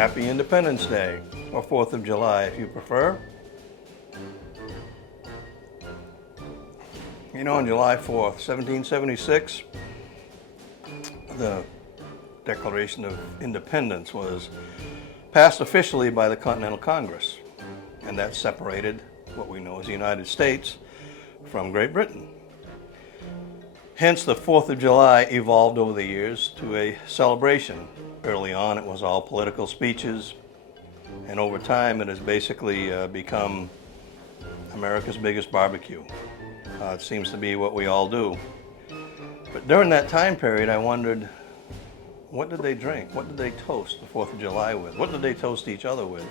Happy Independence Day, or 4th of July if you prefer. You know, on July 4th, 1776, the Declaration of Independence was passed officially by the Continental Congress, and that separated what we know as the United States from Great Britain. Hence, the 4th of July evolved over the years to a celebration. Early on, it was all political speeches, and over time, it has basically become America's biggest barbecue. It seems to be what we all do. But during that time period, I wondered, what did they drink? What did they toast the 4th of July with? What did they toast each other with?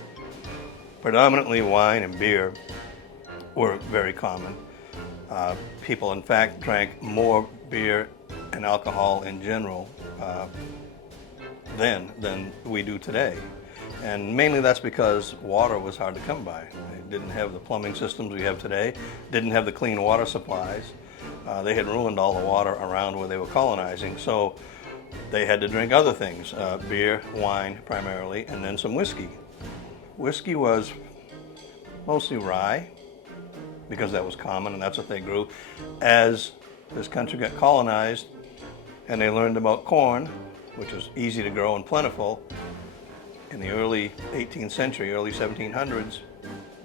Predominantly wine and beer were very common. People, in fact, drank more beer and alcohol in general then than we do today. And mainly that's because water was hard to come by. They didn't have the plumbing systems we have today, didn't have the clean water supplies. They had ruined all the water around where they were colonizing, so they had to drink other things, beer, wine primarily, and then some whiskey. Whiskey was mostly rye, because that was common and that's what they grew. As this country got colonized and they learned about corn, which was easy to grow and plentiful, in the early 18th century, early 1700s,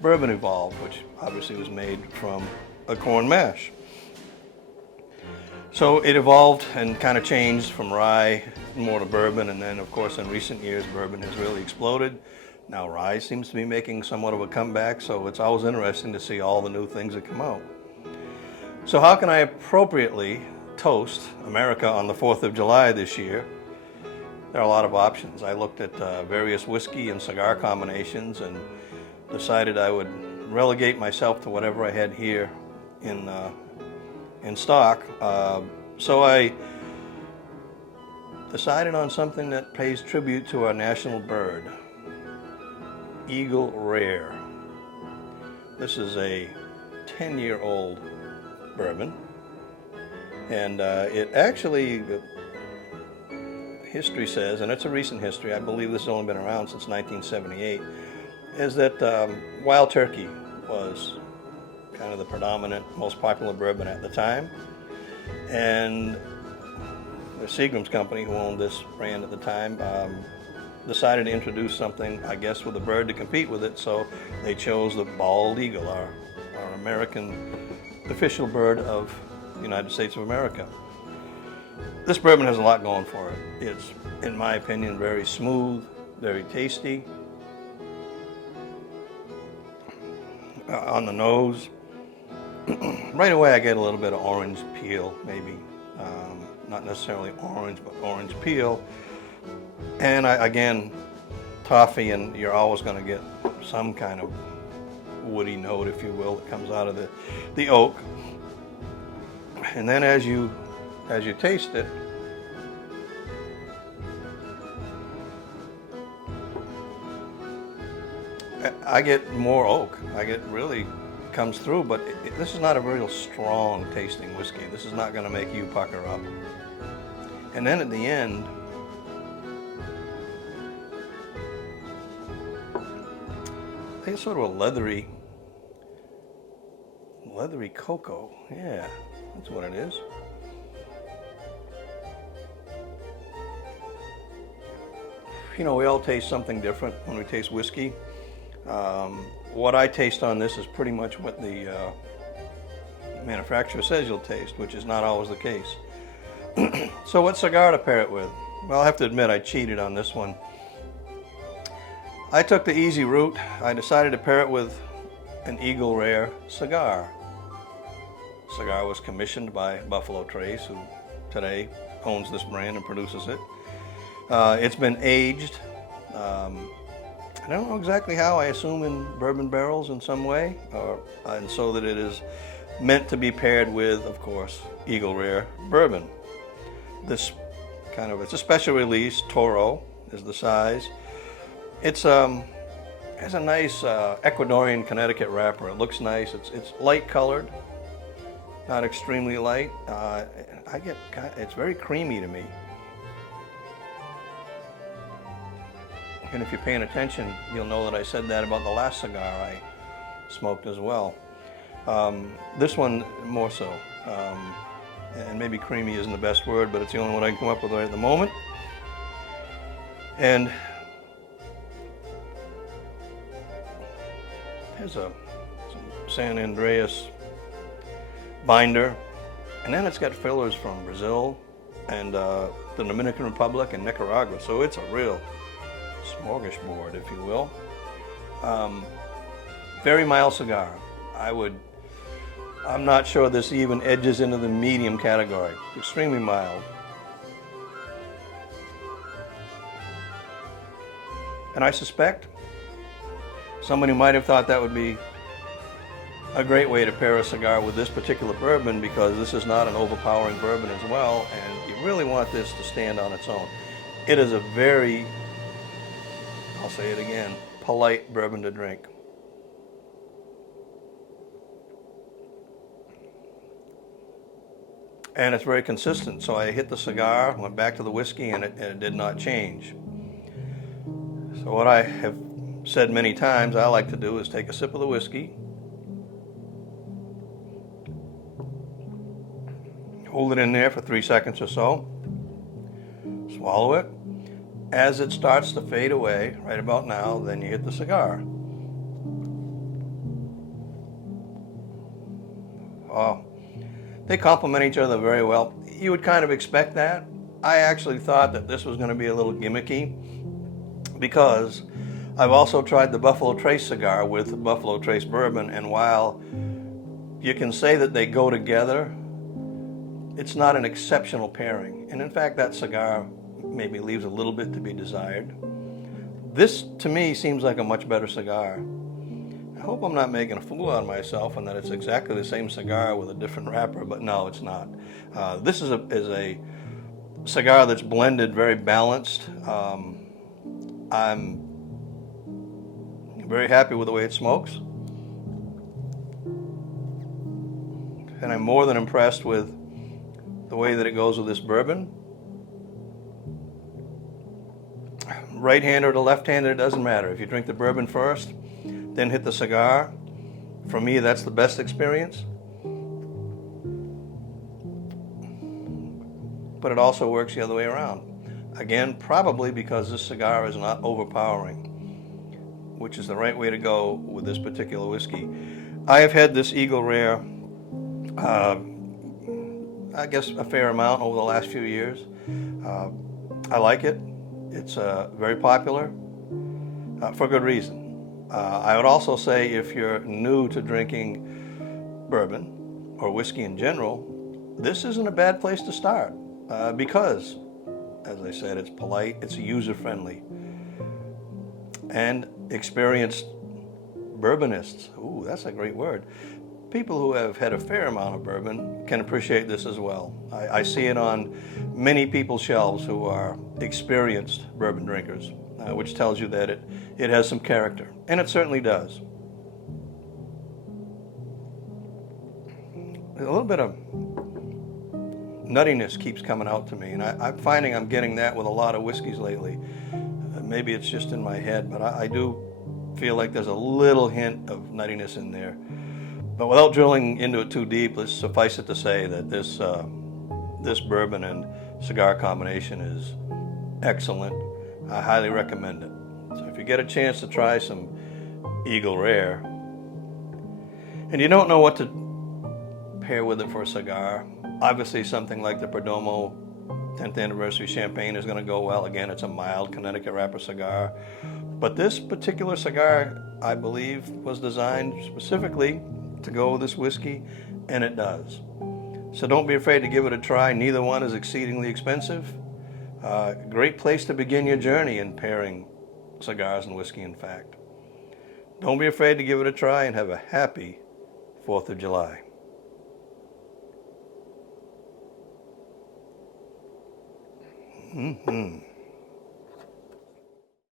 bourbon evolved, which obviously was made from a corn mash. So it evolved and kind of changed from rye more to bourbon, and then of course in recent years bourbon has really exploded. Now rye seems to be making somewhat of a comeback, so it's always interesting to see all the new things that come out. So how can I appropriately toast America on the 4th of July this year? There are a lot of options. I looked at various whiskey and cigar combinations and decided I would relegate myself to whatever I had here in stock. So I decided on something that pays tribute to our national bird, Eagle Rare. This is a 10-year-old bourbon, and it actually, history says, and it's a recent history, I believe this has only been around since 1978, is that Wild Turkey was kind of the predominant, most popular bourbon at the time. And the Seagram's company, who owned this brand at the time, decided to introduce something, I guess, with a bird to compete with it, so they chose the bald eagle, our American official bird of the United States of America. This bourbon has a lot going for it. It's, in my opinion, very smooth, very tasty. On the nose, right away I get a little bit of orange peel, maybe. Not necessarily orange, but orange peel. And again, toffee, and you're always going to get some kind of woody note, if you will, that comes out of the oak. And then as you taste it, I get more oak. I get really comes through, but this is not a real strong tasting whiskey. This is not going to make you pucker up. And then at the end, I think it's sort of a leathery cocoa. Yeah, that's what it is. You know, we all taste something different when we taste whiskey. What I taste on this is pretty much what the manufacturer says you'll taste, which is not always the case. So what cigar to pair it with? Well, I have to admit I cheated on this one. I took the easy route. I decided to pair it with an Eagle Rare cigar. The cigar was commissioned by Buffalo Trace, who today owns this brand and produces it. It's been aged. I don't know exactly how, I assume in bourbon barrels in some way, and so that it is meant to be paired with, of course, Eagle Rare bourbon. This it's a special release. Toro is the size. It's has a nice Ecuadorian Connecticut wrapper. It looks nice. It's light colored, not extremely light. It's very creamy to me. And if you're paying attention, you'll know that I said that about the last cigar I smoked as well. This one more so. And maybe creamy isn't the best word, but it's the only one I can come up with right at the moment. And there's some San Andreas binder, and then it's got fillers from Brazil and the Dominican Republic and Nicaragua, so it's a real smorgasbord, if you will. Very mild cigar. I'm not sure this even edges into the medium category. Extremely mild. And I suspect somebody might have thought that would be a great way to pair a cigar with this particular bourbon, because this is not an overpowering bourbon as well, and you really want this to stand on its own. It is a very, I'll say it again, polite bourbon to drink. And it's very consistent. So I hit the cigar, went back to the whiskey, and it did not change. So what I have said many times I like to do is take a sip of the whiskey, hold it in there for 3 seconds or so, swallow it. As it starts to fade away, right about now, then you hit the cigar. Oh, they complement each other very well. You would kind of expect that. I actually thought that this was going to be a little gimmicky, because I've also tried the Buffalo Trace cigar with Buffalo Trace bourbon, and while you can say that they go together, it's not an exceptional pairing. And in fact, that cigar maybe leaves a little bit to be desired. This, to me, seems like a much better cigar. I hope I'm not making a fool out of myself and that it's exactly the same cigar with a different wrapper, but no, it's not. This is a cigar that's blended, very balanced. I'm very happy with the way it smokes. And I'm more than impressed with the way that it goes with this bourbon. Right-handed or left-handed, it doesn't matter. If you drink the bourbon first, then hit the cigar, for me, that's the best experience. But it also works the other way around. Again, probably because this cigar is not overpowering, which is the right way to go with this particular whiskey. I have had this Eagle Rare, I guess a fair amount over the last few years. I like it. It's very popular for good reason. I would also say if you're new to drinking bourbon or whiskey in general, this isn't a bad place to start because, as I said, it's polite, it's user-friendly, and experienced bourbonists, ooh, that's a great word, people who have had a fair amount of bourbon can appreciate this as well. I see it on many people's shelves who are experienced bourbon drinkers, which tells you that it has some character, and it certainly does. A little bit of nuttiness keeps coming out to me, and I'm finding I'm getting that with a lot of whiskeys lately. Maybe it's just in my head, but I do feel like there's a little hint of nuttiness in there. But without drilling into it too deep, let's suffice it to say that this bourbon and cigar combination is excellent. I highly recommend it. So if you get a chance to try some Eagle Rare, and you don't know what to pair with it for a cigar, obviously something like the Perdomo 10th Anniversary Champagne is going to go well. Again, it's a mild Connecticut wrapper cigar. But this particular cigar, I believe, was designed specifically to go with this whiskey, and it does. So don't be afraid to give it a try. Neither one is exceedingly expensive. Great place to begin your journey in pairing cigars and whiskey, in fact. Don't be afraid to give it a try, and have a happy 4th of July. Mm-hmm.